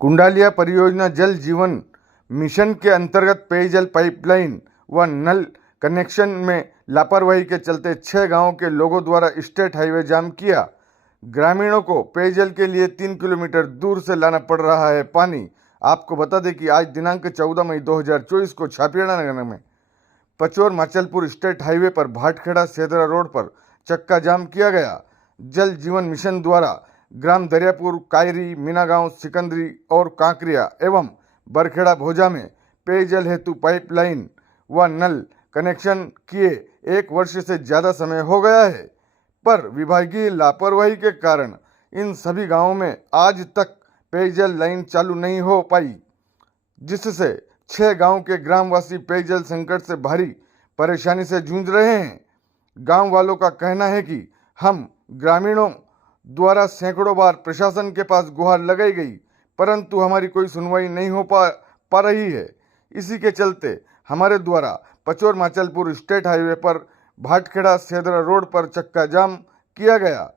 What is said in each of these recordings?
कुंडालिया परियोजना जल जीवन मिशन के अंतर्गत पेयजल पाइपलाइन व नल कनेक्शन में लापरवाही के चलते 6 गांवों के लोगों द्वारा स्टेट हाईवे जाम किया। ग्रामीणों को पेयजल के लिए 3 किलोमीटर दूर से लाना पड़ रहा है पानी। आपको बता दें कि आज दिनांक 14 मई 2024 को छापियाड़ा नगर में पचोर माचलपुर स्टेट हाईवे पर भाटखेड़ा सेदरा रोड पर चक्का जाम किया गया। जल जीवन मिशन द्वारा ग्राम दरियापुर, कायरी, मीनागांव, सिकंदरी और कांकरिया एवं बरखेड़ा भोजा में पेयजल हेतु पाइपलाइन व नल कनेक्शन किए 1 वर्ष से ज़्यादा समय हो गया है, पर विभागीय लापरवाही के कारण इन सभी गांवों में आज तक पेयजल लाइन चालू नहीं हो पाई, जिससे 6 गांव के ग्रामवासी पेयजल संकट से भारी परेशानी से जूझ रहे हैं। गांव वालों का कहना है कि हम ग्रामीणों द्वारा सैकड़ों बार प्रशासन के पास गुहार लगाई गई, परंतु हमारी कोई सुनवाई नहीं हो पा रही है। इसी के चलते हमारे द्वारा पचोर माचलपुर स्टेट हाईवे पर भाटखेड़ा सेदरा रोड पर चक्का जाम किया गया।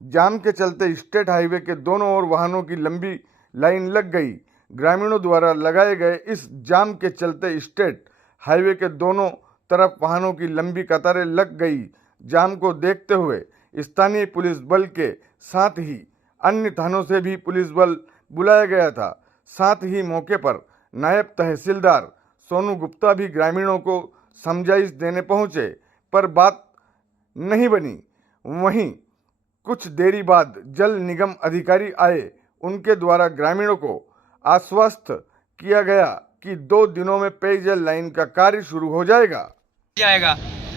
जाम के चलते स्टेट हाईवे के दोनों ओर वाहनों की लंबी लाइन लग गई। ग्रामीणों द्वारा लगाए गए इस जाम के चलते स्टेट हाईवे के दोनों तरफ वाहनों की लंबी कतारें लग गई। जाम को देखते हुए स्थानीय पुलिस बल के साथ ही अन्य थानों से भी पुलिस बल बुलाया गया था। साथ ही मौके पर नायब तहसीलदार सोनू गुप्ता भी ग्रामीणों को समझाइश देने पहुंचे, पर बात नहीं बनी। वहीं कुछ देरी बाद जल निगम अधिकारी आए। उनके द्वारा ग्रामीणों को आश्वस्त किया गया कि 2 दिनों में पेयजल लाइन का कार्य शुरू हो जाएगा।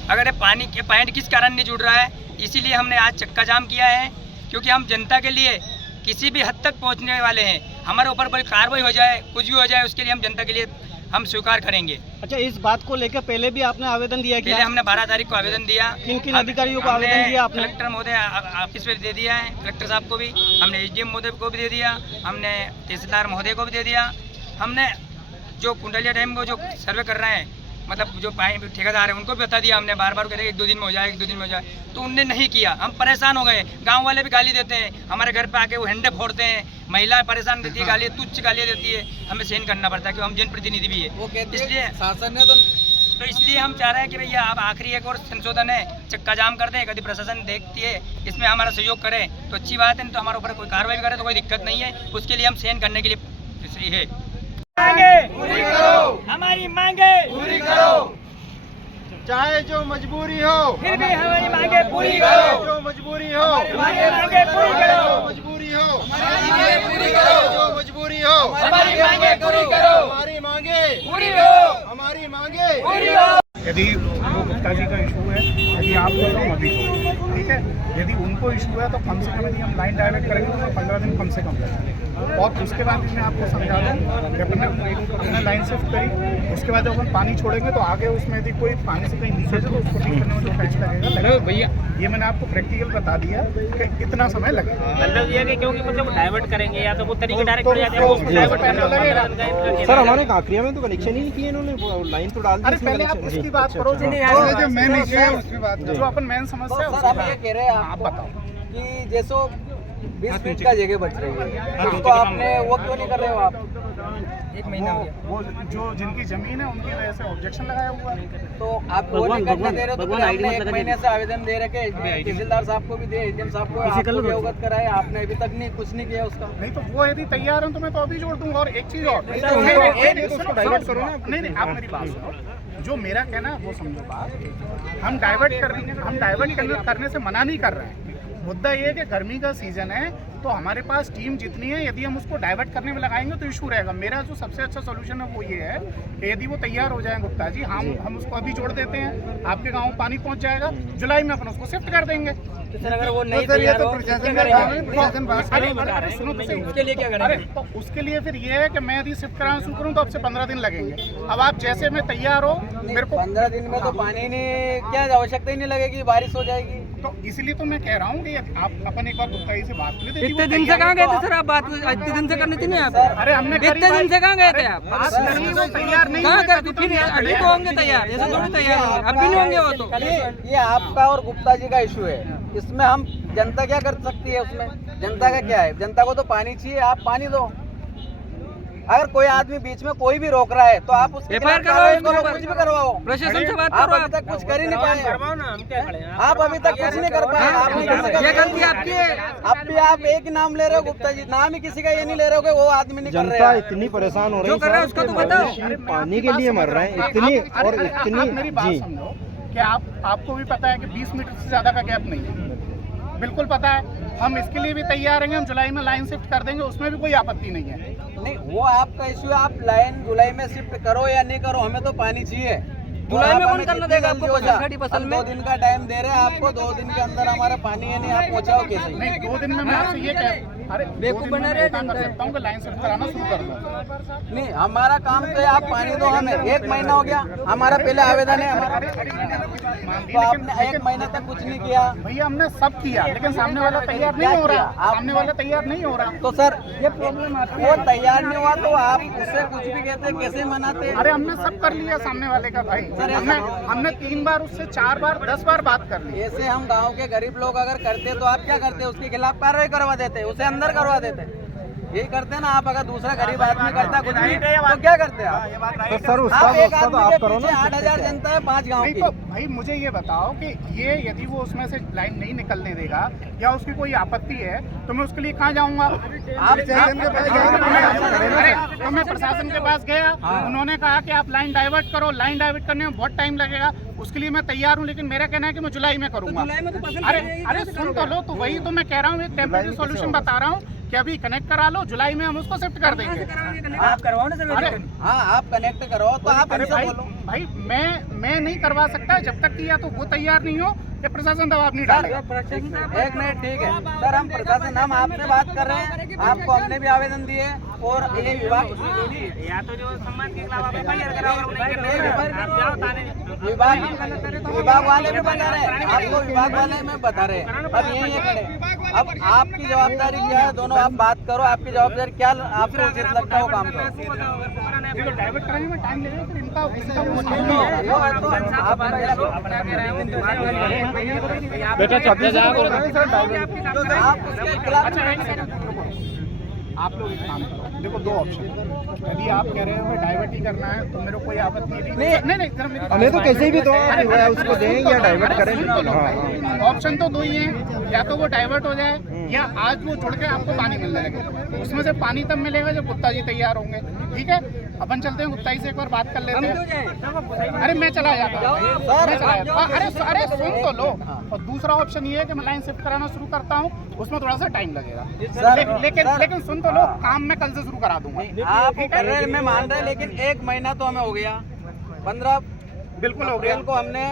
अगर ये पानी के पॉइंट किस कारण नहीं जुड़ रहा है, इसीलिए हमने आज चक्का जाम किया है, क्योंकि हम जनता के लिए किसी भी हद तक पहुंचने वाले हैं। हमारे ऊपर कोई कार्रवाई हो जाए, कुछ भी हो जाए, उसके लिए हम जनता के लिए हम स्वीकार करेंगे। अच्छा, इस बात को लेकर पहले भी आपने आवेदन दिया? पहले हमने 12 तारीख को आवेदन दिया। किन किन अधिकारियों को आवेदन दिया आपने? कलेक्टर महोदय ऑफिस में दे दिया है, कलेक्टर साहब को भी हमने, एसडीएम महोदय को भी दे दिया, हमने तहसीलदार महोदय को भी दे दिया। हमने जो कुंडलिया डैम को जो सर्वे कर रहे हैं, मतलब जो ठेकेदार है, उनको भी बता दिया हमने। बार बार कहते हैं 1-2 दिन में हो जाए, 1-2 दिन में हो जाए, तो उनने नहीं किया। हम परेशान हो गए। गांव वाले भी गाली देते हैं, हमारे घर पे आके वो हंडे फोड़ते हैं, महिला परेशान देती है, गाली तुच्छ गालियाँ देती है, हमें सहन करना पड़ता है क्योंकि हम जनप्रतिनिधि भी है। इसलिए शासन ने तो इसलिए हम चाह रहे हैं कि भैया अब आखिरी एक और संशोधन है, चक्का जाम कर दें। यदि प्रशासन देखती है इसमें हमारा सहयोग करे तो अच्छी बात है, नहीं तो हमारे ऊपर कोई कार्रवाई करे तो कोई दिक्कत नहीं है। उसके लिए हम सहन करने के लिए सही है। पूरी करो हमारी मांगे, पूरी करो, चाहे जो मजबूरी हो, फिर भी हमारी मांगे पूरी करो। जो मजबूरी हो, हमारी मांगे पूरी करो। मजबूरी हो, हमारी मांगे पूरी करो। जो मजबूरी हो, हमारी मांगे पूरी करो। हमारी मांगे पूरी हो, हमारी मांगे पूरी हो। यदि वो गुप्ता जी का इशू है, यदि आप लोग अभी ठीक है, यदि उनको इशू है तो कम से कम यदि हम लाइन डायवर्ट करेंगे तो 15 दिन कम से कम लगेंगे। और उसके बाद मैं आपको समझा दूँ कि अपने लाइन शिफ्ट करी, उसके बाद जब अपन पानी छोड़ेंगे तो आगे उसमें यदि कोई पानी से कहीं लीकेज है तो उसको ठीक करने में जो पैच लगेगा भैया, ये मैंने आपको प्रैक्टिकल बता दिया कि इतना समय लगेगा। मतलब ये है कि क्योंकि मतलब डाइवर्ट करेंगे या तो वो तरीके डायरेक्ट हो जाते हैं, उसको डाइवर्ट करना लगेगा। सर, हमारे कांकरिया में तो कनेक्शन ही नहीं किए इन्होंने, लाइन तो डाल दी। अरे पहले आप उसकी बात करो, जो मेन इशू है उसकी बात करो, जो अपन मेन समस्या है। आप ये कह रहे हैं आप बताओ कि जैसो 20 फीट का जगह बच रही है, उसको आपने वो क्यों नहीं कर रहे हो आप? 1 महीना हो गया। वो जो जिनकी जमीन है उनकी वजह से ऑब्जेक्शन लगाया हुआ है। तो आप वो नहीं करने दे रहे हो, तो फिर हमने 1 महीने से आवेदन दे रखे, तहसीलदार साहब को भी दिए, एसडीएम साहब को, आपको भी अवगत कराया, आपने अभी तक नहीं कुछ नहीं किया उसका। नहीं तो वो यदि तैयार हैं तो मैं तो अभी जोड़ दूंगा। और एक चीज और, डाइवर्ट करो ना। नहीं आप मेरी बात सुनो, जो मेरा कहना है वो समझो बात। हम डाइवर्ट करने से मना नहीं कर रहे हैं। मुद्दा ये है कि गर्मी का सीजन है तो हमारे पास टीम जितनी है, यदि हम उसको डाइवर्ट करने में लगाएंगे तो इशू रहेगा। मेरा जो सबसे अच्छा सोल्यूशन है वो ये है कि यदि वो तैयार हो जाए गुप्ता जी, हम उसको अभी जोड़ देते हैं, आपके गांव पानी पहुंच जाएगा, जुलाई में अपन उसको शिफ्ट कर देंगे। तो सर अगर वो नहीं तैयार हो, उसके लिए क्या करेंगे? तो उसके लिए फिर ये है कि मैं यदि शिफ्ट कराना शुरू करूँ तो आपसे 15 दिन लगेंगे। अब आप जैसे में तैयार हो, मेरे को 15 दिन में तो पानी नहीं, क्या आवश्यकता ही नहीं लगेगी, बारिश हो जाएगी। तो इसलिए तो मैं कह रहा हूँ कि आप अपन एक बार गुप्ता जी से बात कर लेते। इतने दिन से कहाँ गए थे सर आप? बात इतने दिन से करनी थी ना आप? अरे हमने इतने दिन से कहाँ गए थे आप? बात करनी, वो तैयार नहीं कहाँ हुए कर? फिर अभी तो होंगे तैयार, ऐसा थोड़ी तैयार होंगे, अभी नहीं होंगे वो तो। ये आपका और गुप्ता जी का इशू है, इसमें हम जनता क्या कर सकती है? उसमें जनता का क्या है? जनता को तो पानी चाहिए, आप पानी दो। अगर कोई आदमी बीच में कोई भी रोक रहा है तो आप उसके खिलाफ कार्रवाई करो, कुछ भी करवाओ। प्रशासन से बात आप अभी तक कुछ कर ही नहीं पाए, आप अभी तक कुछ नहीं कर पाए। आपने ये गलती आपकी है। अब भी आप एक ही नाम ले रहे हो गुप्ता जी, नाम ही किसी का ये नहीं ले रहे हो कि वो आदमी नहीं कर जनता रहा है। इतनी परेशान हो रही जो कर रहा है उसका तो बताओ। सिर्फ पानी के लिए मर रहे हैं, इतनी और आप मेरी बात जी समझो कि आपको भी पता है कि 20 मीटर से ज़्यादा का गैप नहीं है, बिल्कुल पता है। हम इसके लिए भी तैयार हैं, हम जुलाई में लाइन शिफ्ट कर देंगे, उसमें भी कोई आपत्ति नहीं है। नहीं, वो आपका इश्यू है, आप लाइन जुलाई में शिफ्ट करो या नहीं करो, हमें तो पानी चाहिए। जुलाई में आप कौन हमें करना जितनी देगा आपको जल्दी हो जाए। खड़ी फसल हम में? 2 दिन का टाइम दे रहे हैं आपको, 2 दिन के अंदर हमारा पानी है नहीं, आप पहुँचाओ कैसे? नहीं, 2 दिन में मैं आपसे ये कह, अरे 2 दिन में मैं इतना कर सकता हूँ कि लाइन शिफ्ट कराना शुरू कर दो। नहीं, हमारा काम तो है, आप पानी दो हमें। 1 महीना हो गया हमारा, पहले आवेदन है हमारा, तो आपने 1 महीना तक कुछ नहीं किया। भैया हमने सब किया, लेकिन सामने वाला तैयार नहीं हो रहा, सामने वाला तैयार नहीं हो रहा। तो सर ये प्रॉब्लम आती है, वो तैयार नहीं हुआ तो आप उससे कुछ भी कहते, कैसे मनाते? अरे हमने सब कर लिया सामने वाले का भाई, हमने 3 बार उससे 4 बार 10 बार बात कर ली। ऐसे हम गांव के गरीब लोग अगर करते तो आप क्या करते? उसके खिलाफ कार्रवाई करवा देते, उसे अंदर करवा देते। यही करते ना आप। अगर दूसरा गरीब आदमी करता कुछ नहीं तो क्या करते आप? तो सर उसका आप एक तो आदमी आप के करो पीछे ना। 8,000 जनता है 5 गाँव नहीं की। तो भाई मुझे ये बताओ कि ये यदि वो उसमें से लाइन नहीं निकलने देगा या उसकी कोई आपत्ति है तो मैं उसके लिए कहाँ जाऊँगा? आप स्टेशन के पास अरे तो मैं प्रशासन के पास गया, उन्होंने कहा कि आप लाइन डाइवर्ट करो, लाइन डाइवर्ट करने में बहुत टाइम लगेगा, उसके लिए मैं तैयार हूँ, लेकिन मेरा कहना है कि मैं जुलाई में करूँगा। अरे सुन तो लो, तो वही तो मैं कह रहा हूँ, एक टेम्परेरी सॉल्यूशन बता रहा हूँ कि अभी कनेक्ट करा लो, जुलाई में हम उसको शिफ्ट कर देंगे। आप करवाओ ना सर। अरे हाँ, आप कनेक्ट करो तो आप अरे इनसे बोलो। भाई मैं नहीं करवा सकता जब तक कि या तो वो तैयार नहीं हो या प्रशासन दबाव नहीं डालेगा। 1 मिनट, ठीक है सर, हम प्रशासन, हम आपसे बात कर रहे हैं, आपको हमने भी आवेदन दिए और ये विभाग या तो जो सम्मान के खिलाफ आप FIR कराओ, अगर नहीं करते आप जाओ थाने। विभाग वाले भी बता रहे हैं, आपको विभाग वाले में बता रहे हैं। अब यही है खड़े, अब आपकी जवाबदारी क्या है? दोनों आप बात करो, आपकी जवाबदारी क्या आपको उचित लगता है वो काम करो। देखो डाइवर्ट कराने में टाइम लगेगा, फिर इनका बेटा 26 आप उसके खिलाफ आप लोग एक काम करो, देखो 2 ऑप्शन, यदि आप कह रहे हो डाइवर्ट ही करना है तो मेरे को कोई आपत्ति नहीं। जरा मेरी हमें तो कैसे भी तो उसको दें या डाइवर्ट करें। ऑप्शन तो 2 ही हैं, या तो वो डाइवर्ट हो जाए या आज वो जुड़ के आपको पानी मिलने लगे। उसमें से पानी तब मिलेगा जब गुप्ता जी तैयार होंगे। ठीक है, अपन चलते हैं, गुप्ता जी से एक बार बात कर लेते हैं। अरे मैं चला जाता हूँ, मैं चला जाता हूँ। अरे सुन तो लो। और दूसरा ऑप्शन ये है कि मैं लाइन शिफ्ट कराना शुरू करता हूँ, उसमें थोड़ा सा टाइम लगेगा, लेकिन सुन तो लो, काम मैं कल से शुरू करा दूंगा। आप कर रहे हैं, मैं मान रहा है, लेकिन 1 महीना तो हमें हो गया। 15 बिल्कुल हो गया। अप्रैल को हमने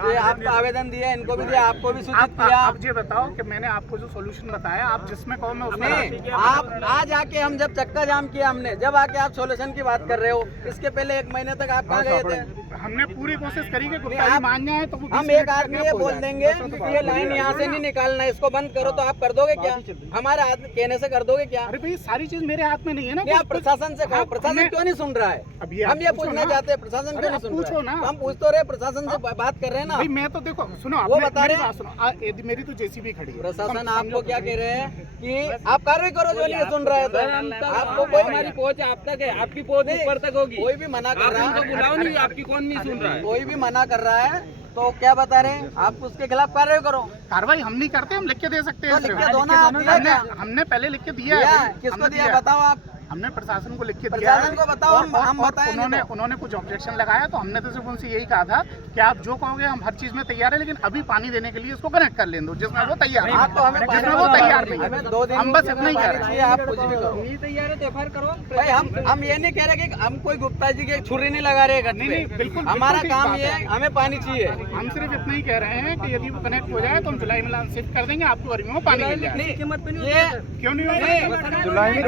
ये आपका आवेदन दिया, इनको भी दिया, आपको भी सूचित किया। आप ये बताओ कि मैंने आपको जो सॉल्यूशन बताया, आप जिसमें कहो मैं उसमें नहीं, आप आज आके हम जब चक्का जाम किया हमने, जब आके आप सॉल्यूशन की बात कर रहे हो, इसके पहले 1 महीने तक आप कहाँ गए थे? हमने पूरी कोशिश करी कि गुप्ता नहीं, जी आप- मान जाए तो वो हम 20 एक मिनट आदमी में ये हो बोल जाए। देंगे कि ये लाइन यहाँ से नहीं निकालना है, इसको बंद करो, तो आप कर दोगे क्या? हमारे हाथ में कहने से कर दोगे क्या? अरे भाई सारी चीज मेरे हाथ में नहीं है ना। नहीं, आप प्रशासन से कहो, प्रशासन क्यों नहीं सुन रहा है? अब ये हम ये पूछना चाहते हैं, प्रशासन क्यों नहीं आप सुन पूछो रहा है? ना। हम पूछ तो रहे, प्रशासन से बात कर रहे हैं ना। भाई मैं तो देखो सुनो, वो आपने बता मेरी रहे बात सुनो, मेरी तो जेसीबी खड़ी है। प्रशासन आपको क्या कह रहे हैं कि आप कार्रवाई करो, जो नहीं सुन रहा है तो आपको कोई हमारी पहुंच आप तक है, आपकी पहुंच ऊपर तक होगी। कोई भी मना कर रहा है, बुलाओ नहीं, आपकी कौन नहीं सुन रहा है? कोई भी मना कर रहा है तो क्या बता रहे हैं? आप उसके खिलाफ कार्रवाई करो। कार्रवाई हम नहीं करते, हम लिख के दे सकते तो हैं लिख सिर्फ। के दो ना, आप दिया क्या? हमने पहले लिख के दिया दिया है। है, किसको हमने दिया बताओ आप? हमने प्रशासन को लिख के दिया प्रशासन को बताओ, हम बताएंगे तो। उन्होंने कुछ ऑब्जेक्शन लगाया, तो हमने तो सिर्फ उनसे यही कहा था कि आप जो कहोगे हम हर चीज में तैयार है, लेकिन अभी पानी देने के लिए उसको कनेक्ट कर लें दो, जिसमें वो तैयार है। हाँ, तो हमें जिसमें वो तैयार नहीं हमें है, 2 दिन हम बस इतना ही कर रहे हैं। आप कुछ भी करो, नहीं तैयार है तो FIR करो भाई। हम ये नहीं कह रहे कि हम कोई गुप्ता जी की छुरी नहीं लगा रहे घर नहीं, पे। नहीं, बिल्कुल हमारा ठीक काम बात ये है। है, हमें पानी चाहिए। हम सिर्फ इतना ही कह रहे हैं कि यदि वो कनेक्ट हो जाए तो हम जुलाई में शिफ्ट कर देंगे, आपको गर्मियों में पानी मिल जाए। ये क्यों नहीं होगा? जुलाई में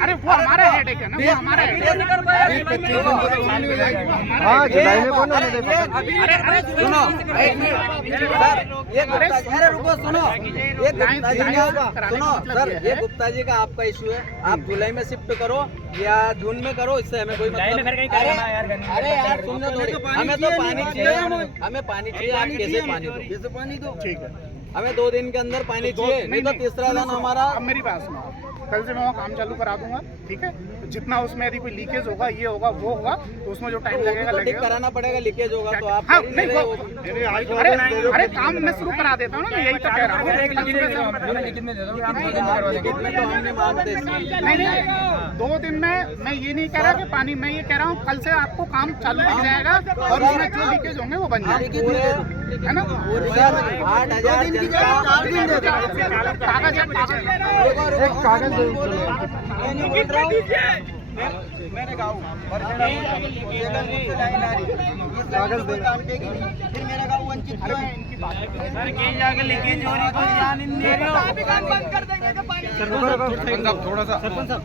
अरे वो हमारा हेडेक है ना, वो हमारा हेडेक है। हाँ जुलाई में कौन होने अरे देगा? सुनो, 1 मिनट सर, ये गुप्ता जी, अरे रुको, सुनो, ये गुप्ता जी का, सुनो सर, ये गुप्ता जी का आपका इशू है। आप जुलाई में शिफ्ट करो या जून में करो, इससे हमें कोई मतलब नहीं। अरे यार सुनने थोड़ी, हमें तो पानी चाहिए, हमें पानी चाहिए। आप कैसे पानी दो? ठीक है, हमें 2 दिन के अंदर पानी चाहिए, नहीं तो तीसरा दिन हमारा। अब मेरी बात सुनो, कल से मैं वहाँ काम चालू करा दूंगा, ठीक है। जितना उसमें यदि कोई लीकेज होगा, ये होगा, वो होगा, तो उसमें जो टाइम लगेगा ठीक कराना पड़ेगा, लीकेज होगा तो आप हाँ नहीं अरे काम मैं शुरू करा देता हूँ ना, मैं यही तो कह रहा हूँ। नहीं 2 दिन में मैं ये नहीं कह रहा कि पानी, मैं ये कह रहा हूँ कल से आपको काम चालू हो जाएगा और उसमें जो लीकेज होंगे वो बन जाएंगे, है ना। 8,000 मैंने कहा कागज दे फिर मेरा गाँव वंचित क्यों है इनकी बात जाके लीकेज हो रही कोई ध्यान नहीं दे रहा, बंद कर देंगे तो पानी। सरपंच साहब थोड़ा सा, सरपंच साहब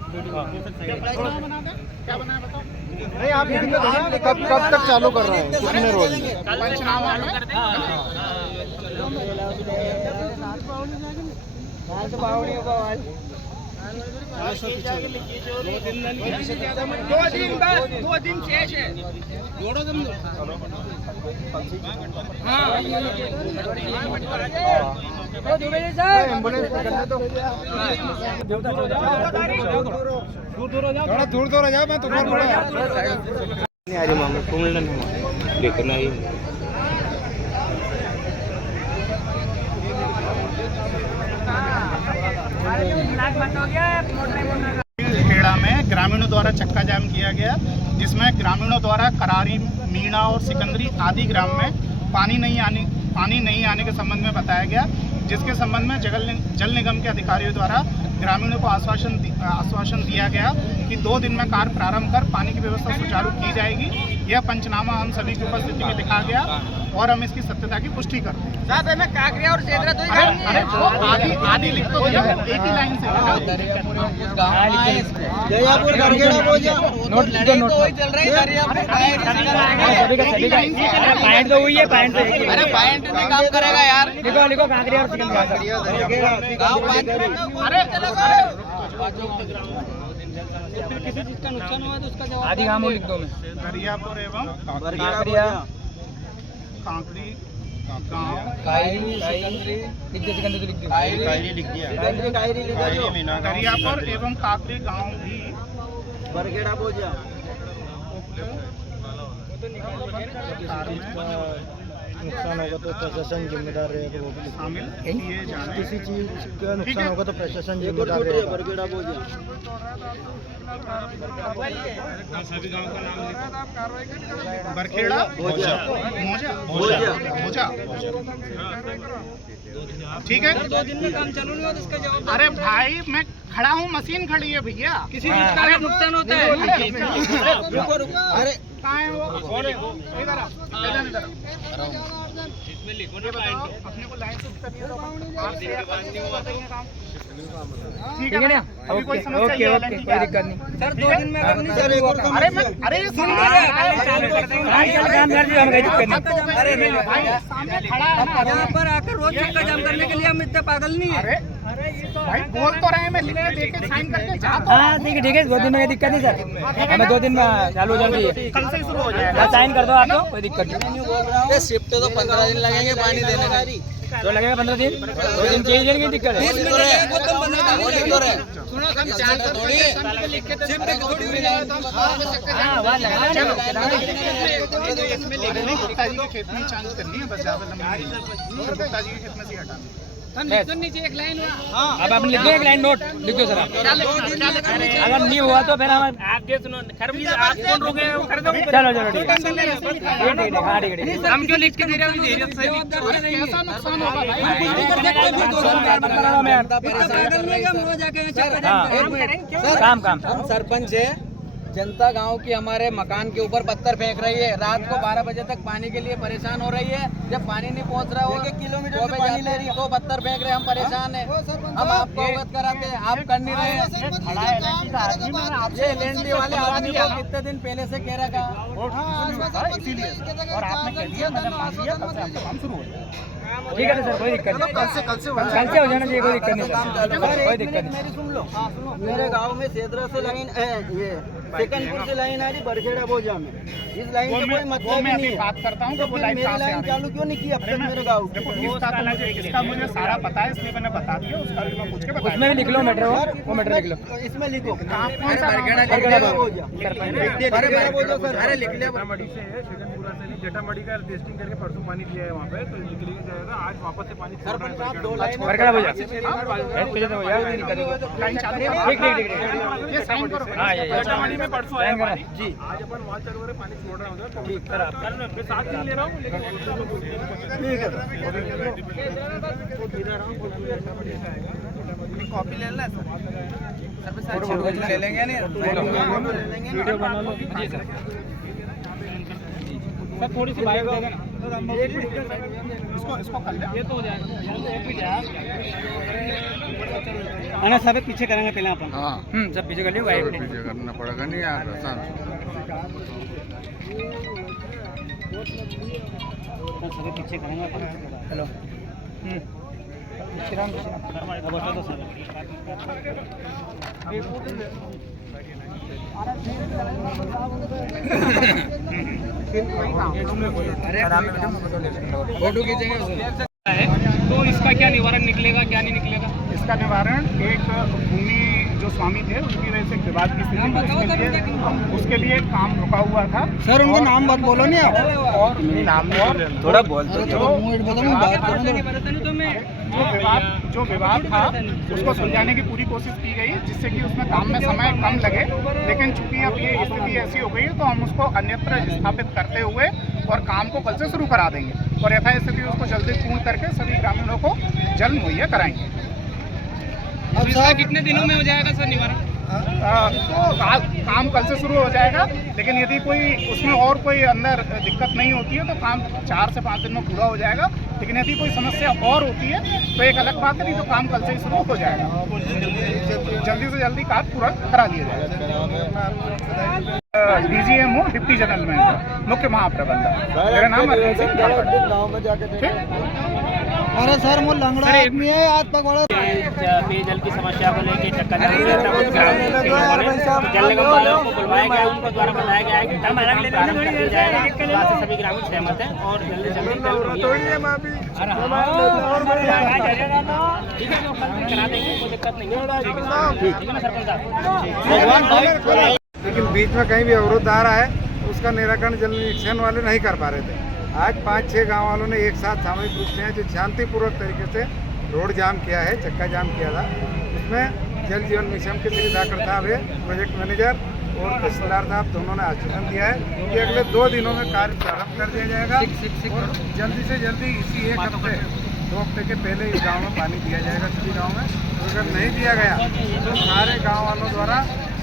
क्या बनाया बताओ। नहीं आप कब तक चालू कर रहे हैं, कितने रोज? पंचनामा में दो दिन शेष है। थोड़ा दूर हो जाओ, मैं तूफान बड़ा नहीं आ रही मामला कुमलन लेकर नहीं। खेड़ा में ग्रामीणों द्वारा चक्का जाम किया गया, जिसमें ग्रामीणों द्वारा करारी, मीणा और सिकंदरी आदि ग्राम में पानी नहीं आने के संबंध में बताया गया, जिसके संबंध में जल निगम के अधिकारियों द्वारा ग्रामीणों को आश्वासन दिया गया कि 2 दिन में कार्य प्रारंभ कर पानी की व्यवस्था सुचारू की जाएगी। यह पंचनामा हम सभी की उपस्थिति में दिखा गया और हम इसकी सत्यता की पुष्टि करते हैं। साथ में काकरिया और सेदरा तो आदि लिख तो दिया, एक ही लाइन से जयापुर गरगेड़ा बोझा नोट तो वही चल रही है, पॉइंट तो हुई है, पॉइंट तो अरे पॉइंट नहीं काम करेगा यार। लिखो कांकरिया और किसी चीज का नुकसान हुआ तो उसका जवाब आदि गांव लिख दो। मैं दरियापुर एवं कांकरिया कांकरी दरियापुर एवं काकरी गांव भी बरगेड़ा बोझा नुकसान होगा तो प्रशासन जिम्मेदार रहेगा, वो भी शामिल किए जा रहे हैं। किसी चीज का नुकसान होगा तो प्रशासन जिम्मेदार रहेगा। बरगेड़ा बोझा सभी गांव का नाम लिखो। बरखेड़ा मोजा ठीक है। 2 दिन में काम चालू नहीं हुआ तो इसका जवाब। अरे भाई मैं खड़ा हूँ, मशीन खड़ी है भैया। किसी चीज का नुकसान होता है। अरे कहाँ है वो? इधर आ, इधर इसमें लिखो ना अपने को लाइन से उत्तर दिया था। ठीक है ना, अभी कोई समस्या है? कोई दिक्कत नहीं सर 2 दिन में अगर नहीं चालू हुआ अरे ये सुन अरे नहीं भाई सामने खड़ा है ना, यहाँ पर आकर रोज चक्का जाम करने के लिए हम इतने पागल नहीं है। अरे ये तो भाई बोल तो रहे हैं, मैं लिख के दे के साइन करके जा तो हाँ ठीक है 2 दिन में कोई दिक्कत नहीं सर, हमें 2 दिन में चालू हो जाएगी। कल से शुरू हो जाएगा। साइन कर दो आप लोग, कोई दिक्कत नहीं। ये शिफ्ट तो 15 दिन लगेंगे पानी देने में। तो लगेगा 15 दिन, 2 दिन चाहिए देने की दिक्कत है। गुप्ता जी के खेत में चांस करनी है, बस ज्यादा लंबी नहीं। गुप्ता जी के खेत में से हटाना। नीचे एक लाइन अब आप लिख दो, एक लाइन नोट लिख दो सर आप। अगर नहीं हुआ तो फिर हम आप सुनो आप कौन रोके कर दो। चलो ठीक है, हम क्यों लिख के दे रहे हैं? कैसा नुकसान होगा भाई? काम हम सरपंच है, जनता गांव की हमारे मकान के ऊपर पत्थर फेंक रही है। रात को 12 बजे तक पानी के लिए परेशान हो रही है। जब पानी नहीं पहुंच रहा हो, 1 किलोमीटर से पानी ले रही है तो पत्थर फेंक रहे, हम परेशान है। हम आपको अवगत कराते हैं, आप कर नहीं रहे हैं। ये लेंडी वाले आदमी को कितने दिन पहले से कह रखा, इसीलिए और आपने कह दिया, मैंने मान लिया, कल से आपका काम शुरू हो जाएगा। ठीक है सर, कोई दिक्कत नहीं, कल से हो जाना चाहिए, कोई दिक्कत नहीं सर, कोई दिक्कत नहीं। मेरी सुन लो, मेरे गांव में सेदरा से लाइन ये सेकंडपुर से लाइन आ रही बरखेड़ा बोझा में, इस लाइन से कोई मतलब मैं नहीं अभी है। बात करता हूँ कि तो वो फिर लाइन मेरी कहाँ से आ लाइन रही चालू क्यों नहीं की अब तक मेरे गाँव? देखो इसका मुझे सारा पता है, इसलिए मैंने बता दिया, उसका भी मैं पूछ के बता उसमें भी लिख लो मैटर, वो मैटर लिख लो। इसमें लिखो कौन सा बरखेड़ा बोझा, बरखेड़ा बोझा सर। अरे लिख लिया। जटामढ़ी से है, शेखनपुरा से नहीं, जटामढ़ी का टेस्टिंग करके परसों पानी दिया है वहाँ पे, तो निकल के जाएगा, आज वापस से पानी छोड़ रहा है सरपंच दो लाइन बरकड़ा हो जा, लाइन चालू ठीक, ये साइन करो। हाँ, ये जटामढ़ी में परसों आया पानी जी। आज अपन वहाँ चल रहे पानी छोड़ रहे होंगे, तो ठीक सर आप कल मैं 7 दिन ले रहा हूँ, लेकिन कॉपी ले लेना सर, ले लेंगे नहीं वीडियो बना लो जी सर। सर थोड़ी सी बाइक दे देना, इसको कर ले। ये तो हो जाएगा। आना सब पीछे करेंगे पहले अपन। हाँ, सब पीछे कर लियो, वाइट नहीं। पीछे करना पड़ेगा नहीं यार, आसान। सब पीछे करेंगे अपन। हेलो, विश्राम अब बता दो सर। फोटो खींचेंगे उसमें। तो इसका क्या निवारण निकलेगा, क्या नहीं निकलेगा? इसका निवारण एक भूमि जो स्वामी थे उनकी वजह से विवाद की स्थिति में उसके लिए काम रुका हुआ था। सर उनका नाम मत बोलो नहीं आप, और नाम थोड़ा बोल दो। जो विवाद था उसको सुलझाने की पूरी कोशिश की गई, जिससे कि उसमें काम में समय कम लगे, लेकिन चूंकि अब ये स्थिति ऐसी हो गई है तो हम उसको अन्यत्र स्थापित करते हुए और काम को कल से शुरू करा देंगे और यथास्थिति उसको जल्दी पूर्ण करके सभी ग्रामीणों को जल मुहैया कराएंगे। अब इसका कितने दिनों में हो जाएगा सर निवारण? काम कल से शुरू हो जाएगा, लेकिन यदि कोई उसमें और कोई अंदर दिक्कत नहीं होती है तो काम 4 से 5 दिन में पूरा हो जाएगा, लेकिन यदि कोई समस्या और होती है तो एक अलग बात है, नहीं तो काम कल से ही शुरू हो जाएगा, जल्दी से जल्दी काम पूरा करा दिया जाएगा। DGMO डिप्टी जनरल मैनेजर मुख्य महाप्रबंधक, मेरा नाम अरविंद सिंह ठाकुर। ठीक। अरे सर वो लंगड़ा आदमी है, आज तक बड़ा पेयजल की समस्या को लेकर चक्कर जल निगम वालों को बुलवाया गया, उनके द्वारा बताया गया है कि काम प्रारंभ कर दिया जाएगा। सभी ग्रामीण सहमत हैं और जल्दी से जल्दी ठीक है, करा देंगे, कोई दिक्कत नहीं है। ठीक है ना सरपंच साहब? लेकिन बीच में कहीं भी अवरोध आ रहा है, उसका निराकरण जल निरीक्षण वाले नहीं कर पा रहे थे। आज 5-6 गांव वालों ने एक साथ सामूहिक रूप से जो शांतिपूर्वक तरीके से रोड जाम किया है, चक्का जाम किया था, उसमें जल जीवन मिशन के श्री धाकड़ साहब है प्रोजेक्ट मैनेजर और तहसीलदार साहब दोनों ने आश्वासन दिया है कि अगले 2 दिनों में कार्य प्रारंभ कर दिया जाएगा और जल्दी से जल्दी इसी 1 हफ्ते 2 हफ्ते के पहले इस गाँव में पानी दिया जाएगा सभी गाँव में। तो अगर नहीं दिया गया तो सारे गाँव वालों द्वारा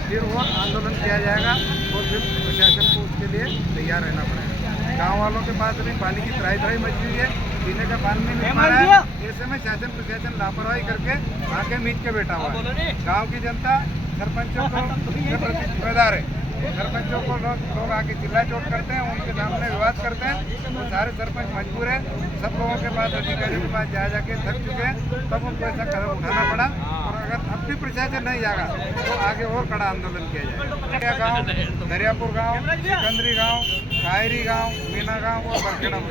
फिर वो आंदोलन किया जाएगा और फिर प्रशासन को उसके लिए तैयार रहना पड़ेगा। गांव वालों के पास अभी पानी की त्राही मची हुई है, पीने का पानी नहीं मिल पा रहा है। ऐसे में शासन प्रशासन लापरवाही करके आके मीच के बैठा हुआ है। गांव की जनता सरपंचों को प्रति जिम्मेदार है। सरपंचों को लोग आके चिल्ला चोट करते हैं, उनके सामने विवाद करते हैं, तो सारे सरपंच मजबूर है। सब लोगों के पास अधिकारियों के पास जा जाके थक चुके हैं, तब उनको ऐसा कदम उठाना पड़ा। और अगर अब भी प्रशासन नहीं जागा तो आगे और कड़ा आंदोलन किया जाएगा। गाँव दरियापुर गाँव, सिकंदरी गाँव, कायरी गाँव, मीना गाँव और बरखेड़ा इन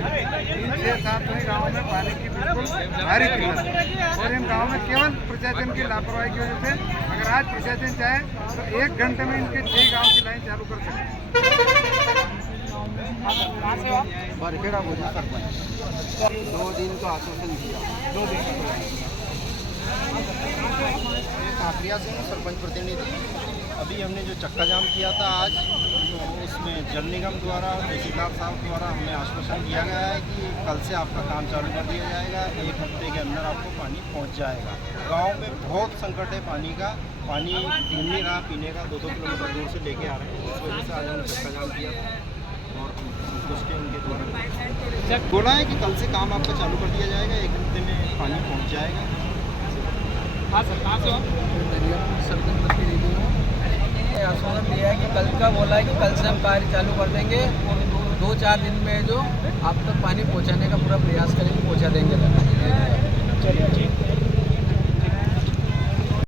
6-7 गाँवों में पानी की बिल्कुल भारी किल्लत है और इन गाँव में केवल प्रशासन की लापरवाही की वजह से अगर आज प्रशासन चाहे तो 1 घंटे में इनके 6 गाँव की लाइन चालू कर सकते। बरखेड़ा बोझा सरपंच 2 दिन का आश्वासन दिया, 2 दिन काकरिया से हूँ, सरपंच प्रतिनिधि। अभी हमने जो चक्का जाम किया था आज, उसमें जल निगम द्वारा तहसीलदार साहब द्वारा हमें आश्वासन दिया गया है कि कल से आपका काम चालू कर दिया जाएगा, 1 हफ्ते के अंदर आपको पानी पहुंच जाएगा। गांव में बहुत संकट है पानी का, पानी मिल नहीं रहा पीने का, 2-2 किलोमीटर दूर से लेके आ रहे हैं। इस वजह से आज हमने चक्का जाम किया था और संतुष्ट है उनके द्वारा। बोला है कि कल से काम आपका चालू कर दिया जाएगा, 1 हफ्ते में पानी पहुँच जाएगा। हाँ सर, कहाँ से आश्वासन दिया है कि कल का बोला है कि कल से हम कार्य चालू कर देंगे और 2-4 दिन में जो आप तक पानी पहुंचाने का पूरा प्रयास करेंगे, पहुंचा देंगे। चलिए ठीक।